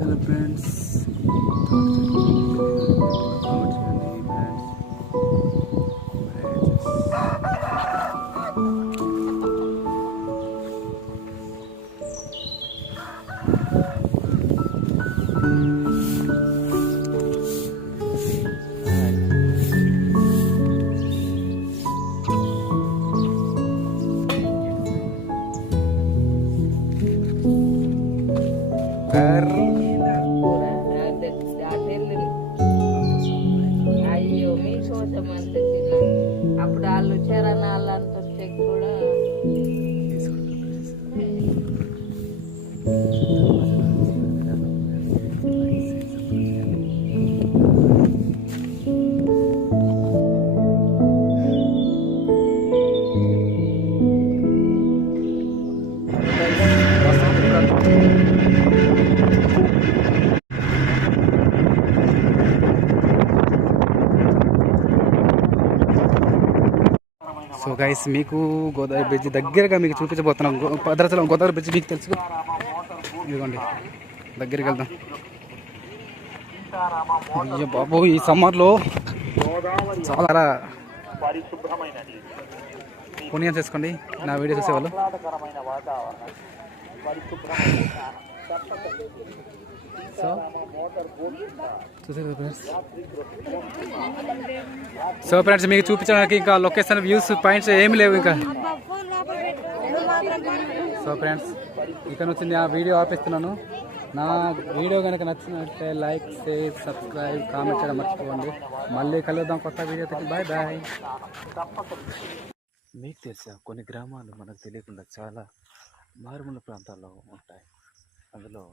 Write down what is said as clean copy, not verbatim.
Hello friends, comment చేయండి friends. అయ్యో మీ కోసం అంత చిన్న అప్పుడు వాళ్ళు చరణ వాళ్ళంత వస్తే కూడా సో గైస్, మీకు గోదావరి బ్రిడ్జ్ దగ్గరగా మీకు చూపించబోతున్నాం. భద్రాచలం గోదావరి బ్రిడ్జ్ మీకు తెలుసు, ఇదిగోండి దగ్గరికి వెళ్దాం. అయ్యో బాబు, ఈ సమ్మర్లో చాలా పుణ్యం చేసుకోండి నా వీడియో చూసేవాళ్ళు. సో చూసారు ఫ్రెండ్స్. సో ఫ్రెండ్స్, మీకు చూపించడానికి ఇంకా లొకేషన్, వ్యూస్, పాయింట్స్ ఏమి లేవు ఇంకా. సో ఫ్రెండ్స్, ఇక్కడ నుంచి నా వీడియో ఆపిస్తున్నాను. నా వీడియో కనుక నచ్చినట్లయితే లైక్, షేర్, సబ్స్క్రైబ్, కామెంట్ చేయడం మర్చిపోండి. మళ్ళీ కలుద్దాం కొత్త వీడియోతో. Bye bye. మీకు తెలుసా, కొన్ని గ్రామాలు మనకు తెలియకుండా చాలా మారుమూల ప్రాంతాల్లో ఉంటాయి. అందులో